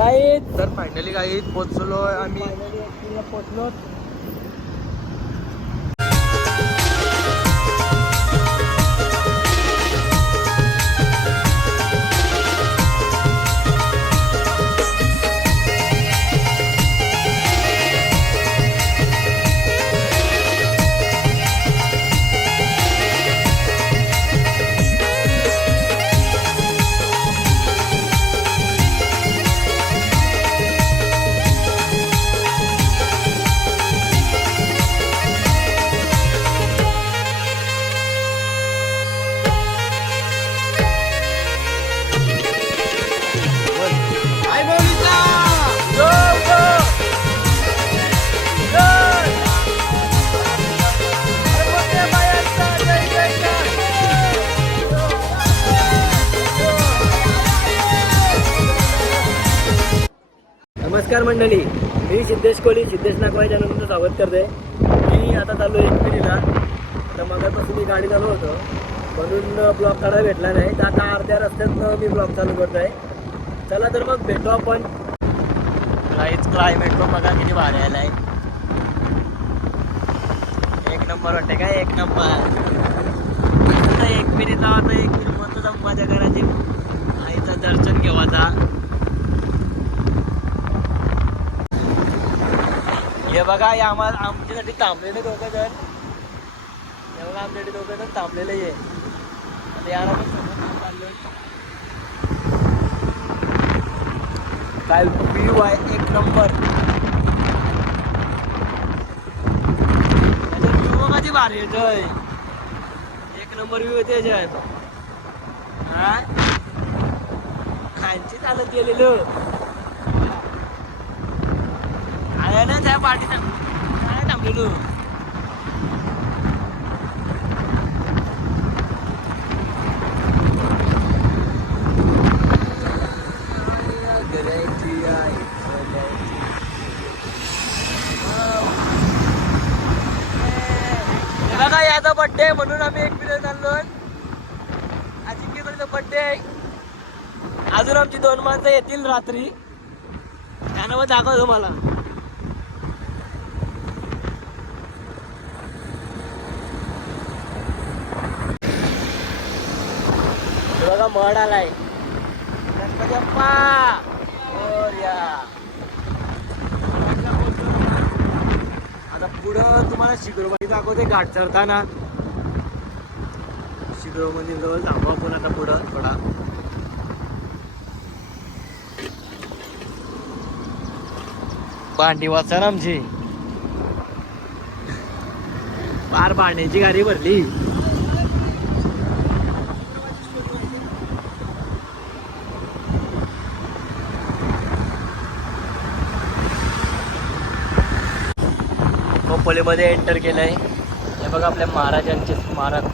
गाईत तर फायनली काही पोचलो आम्ही. पोचलो नमस्कार मंडळी. मी सिद्धेश कोळी सिद्धेश नागवाई तुमचं स्वागत करते मी आता चाललो एक पिढीला तर मगापासून मी गाडी चालू होतो. म्हणून ब्लॉग काढायला भेटला नाही. तर आता अर्ध्या रस्त्यात मी ब्लॉग चालू करत आहे. चला तर मग भेटू आपण. काहीच क्लायमेट पण बघा किती भारी आहे. एक नंबर वाटते काय? एक नंबर. एक मिनिट आता एक मिनिट मस्त जाऊन माझ्या घराची आईचं दर्शन घेऊ आता. हे बघा हे आम्हाला आमच्यासाठी थांबलेले दोघं जण. हे बघा आमच्यासाठी दोघं जण थांबलेले आहे आता यार आपण समोर चाललो काय व्ह्यू आहे एक नंबर. व्ह्यू कधी भारी येतोय एक नंबर व्ह्यू येते याच्यात हा? खायची चालत गेलेलो आहे ना त्या पाठी काय थांबलेलो बघा याचा बड्डे म्हणून आम्ही एक मिनिट चाललो अजिंक्यचा बड्डे आहे. अजून आमची दोन माणसं येतील रात्री. त्यानं मग दाखवतो मला बघा मड आलाय. गणपती अप्पा आता पुढं तुम्हाला शिग्रोमध्ये दाखवते घाट चढताना. शिग्रो मंदिर जवळ थांबू आपण आता पुढं थोडा. भांडी वाचन आमची. पार भांड्याची गाडी भरली. खोपोलीमध्ये एंटर केलं आहे हे बघा आपल्या महाराजांचे स्मारक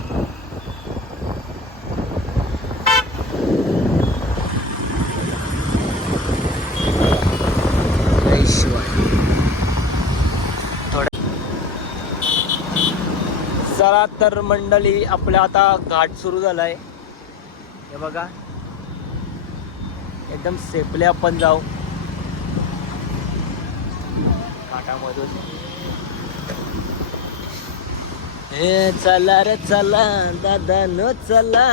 थोडं चला तर मंडळी आपल्या आता घाट सुरू झालाय. हे बघा. एकदम सेफली आपण जाऊ. घाटामधून. हे चला रे चला दादा न चला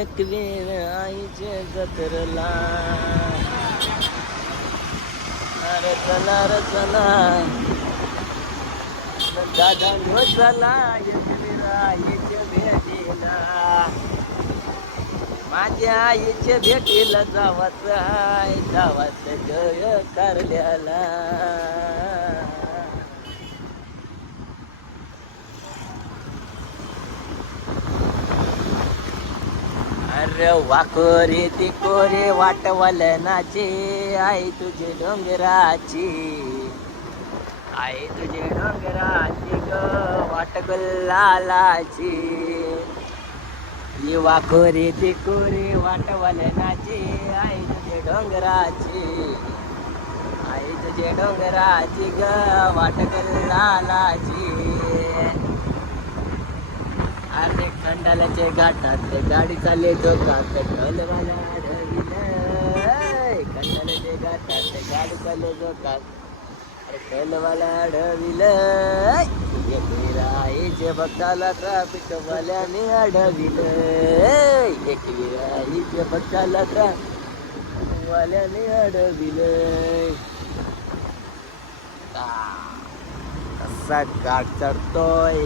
एक वेळ आईचे जत्रला. अरे चला रे चला. दादा न चला एक वेळ आईच्या भेटीला. माझ्या आईच्या भेटीला जावाच आहे जावाच जय करल्याला. अरे वाकोरे ते कोरे वाटवलनाचे. आई तुझे डोंगराची. आई तुझे डोंगराची ग वाट गुलालाची ये वाकोरे ते कोरे वाटवलनाचे. आई तुझे डोंगराची. आई तुझे डोंगराची ग वाट गुल्लालाची गुलालाची अरे खंडाल्याच्या ते गाडी चालले डोकात ढोल मला ढविलं खंडाल्याच्या घाटात गाडी चालले जोकात अरे कलवाला अडविलं एकविराईचे भक्ताला ट्राफिक वाल्याने अडविलं एकविराईचे भक्ताला ट्राफिक वाल्याने अडविलं आ, कसा गाठ चढतोय.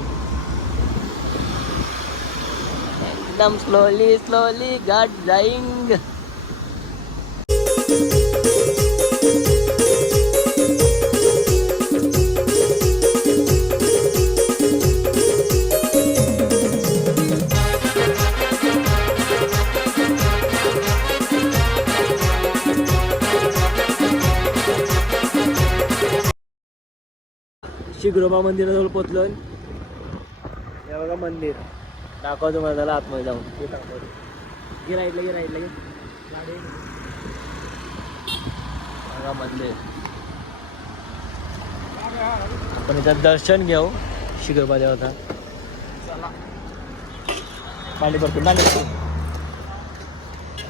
एकदम स्लोली स्लोली गाठ जाईंग शिग्रोबा मंदिराजवळ पोचलो हे बघा मंदिर. दाखव तुम्हाला त्याला आतमध्ये जाऊन. ते दाखवतो गे राईटला गे राईटला बघा मंदिर आपण इथं दर्शन घेऊ शिग्रोबा देवाचा पाणी भरपूर.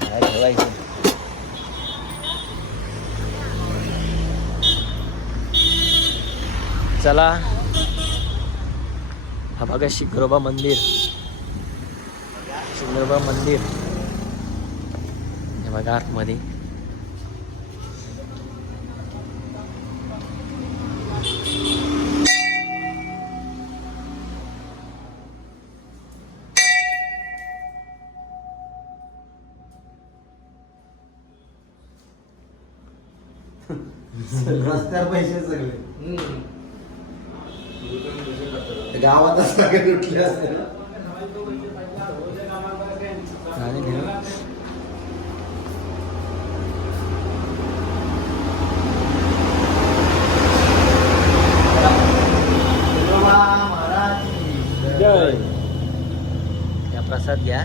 काय ठेवायचं. चला. हा बघा शिखरोबा मंदिर. शिखरोबा मंदिर. हे बघा आतमध्ये. रस्त्यावर पैसे सगळे. गावात सगळे लुटले असते ना आणि हे जय या प्रसाद घ्या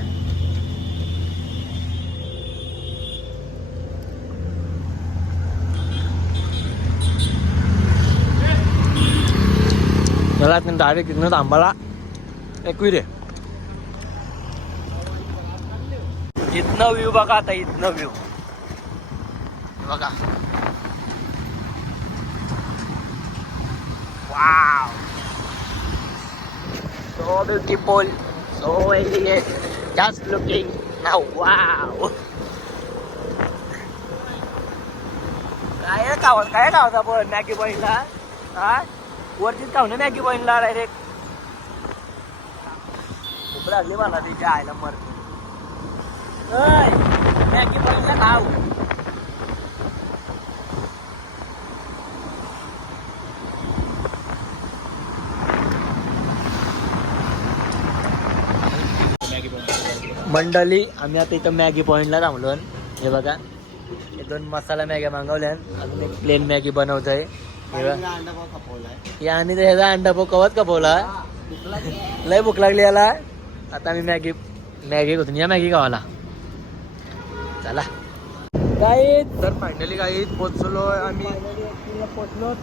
मला डायरेक्ट इथनं थांबाला एकवी रे इथनं व्ह्यू बघा आता इथनं व्ह्यू बघा. Wow so beautiful so elegant just looking. Now wow. काय गावात काय गावात आपण? मॅगी पॉईंटला हा? वरतीच खाऊ ना मॅगी पॉईंटला डायरेक्ट खूप लागली मला तिच्या आयला मरते. Ơi, mẹ kia मंडळी आम्ही आता इथं मॅगी पॉईंटला थांबलो हे बघा हे दोन मसाला मॅग्या मागवल्या अजून एक प्लेन मॅगी बनवत आहे हे ह्याचा अंडा पाव कवच कपवला. लय भूक लागली याला. आता आम्ही मॅगी मॅगी होतो या मॅगी गावाला. चला. काय तर फायनली काही पोचलो आम्ही. पोचलो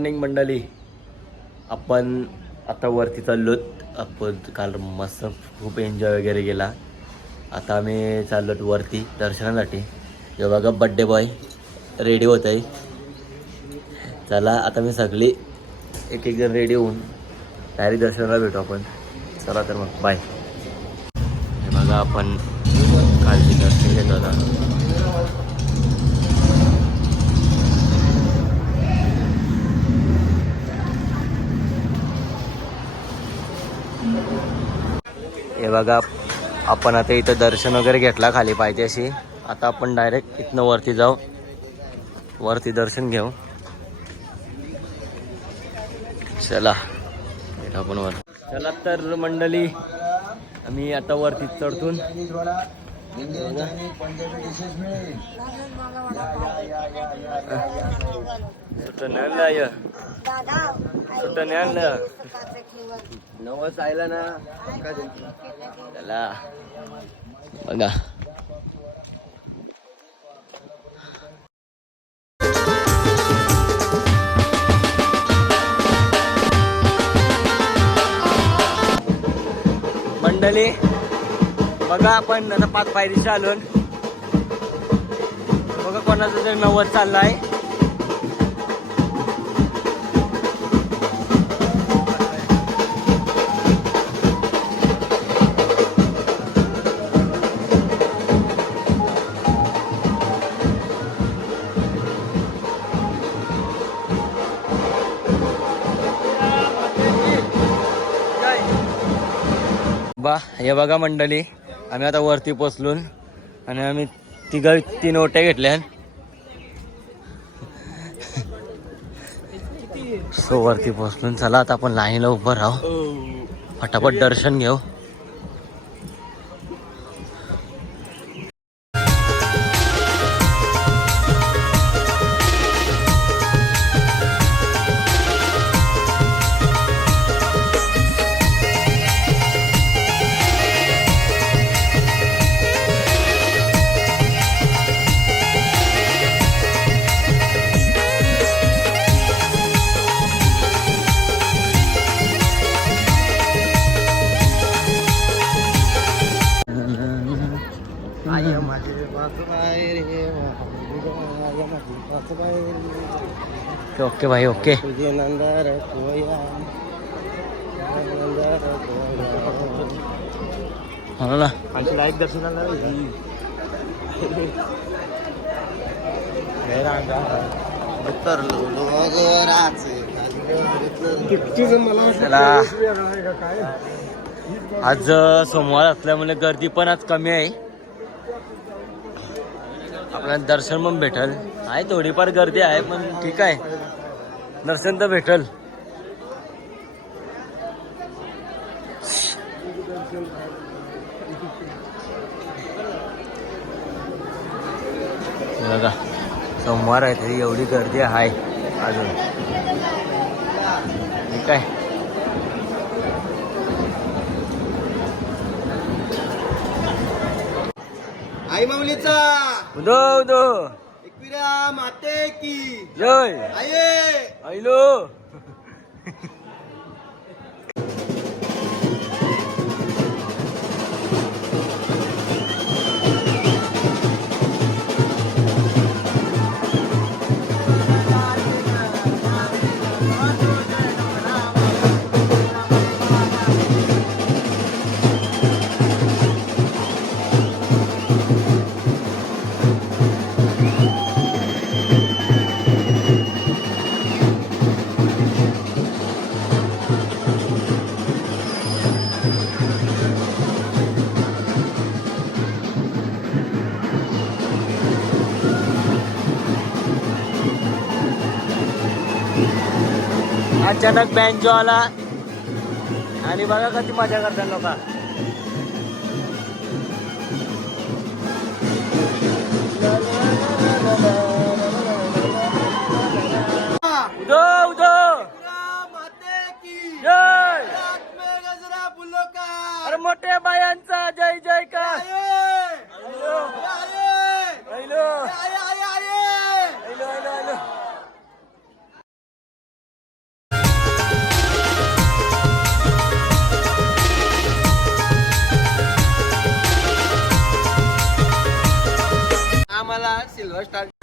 मॉर्निंग मंडळी. आपण आता वरती चाललो आपण काल मस्त खूप एन्जॉय वगैरे केला. आता आम्ही चाललोत वरती दर्शनासाठी. हे बघा बड्डे बॉय रेडी होत आहे. चला आता मी सगळी एक एक जण रेडी होऊन डायरेक्ट दर्शनाला भेटू आपण. चला तर मग बाय हे बघा आपण कालची दर्शन घेतो आता. हे बघा आपण आता इथं दर्शन वगैरे घेतला खाली पाहिजेशी आता आपण डायरेक्ट इथनं वरती जाऊ. वरती दर्शन घेऊ. चला. आपण वर चला तर मंडळी आम्ही आता वरती चढतून इंडियन चायनीज पंजाबी डिशेस मिळेल. नाही आणलं आय. सुट्टं नाही आणलं नवस आयला ना. त्याला बघा. मंडळी बघा आपण आता पाच पायरी चालून. बघा कोणाचं तरी नव्वद चाललाय. बा हे बघा मंडळी. आम्ही आता वरती पोचलून आणि आम्ही तिघ तीन ओट्या घेतल्या. सो वरती पोचलून चला आता आपण लाईनला उभं राहू. फटाफट दर्शन घेऊ. ओके ओके भाई ओके हो ना लाईक दर्शनाला आज सोमवार असल्यामुळे गर्दी पण आज कमी आहे. आपल्याला दर्शन पण भेटल. आहे थोडीफार गर्दी आहे पण ठीक आहे. दर्शन तर भेटल. बघा सोमवार आहे तरी एवढी गर्दी आहे अजून. ठीक आहे. आई माऊलीचा. उदो उदो. एकविरा माते की. जय. आये. ऐलो अचानक बँक जो आला. आणि बघा कधी मजा करतात लोक. उदो उदो जय. अरे मोठ्या बायांचा जय जय का no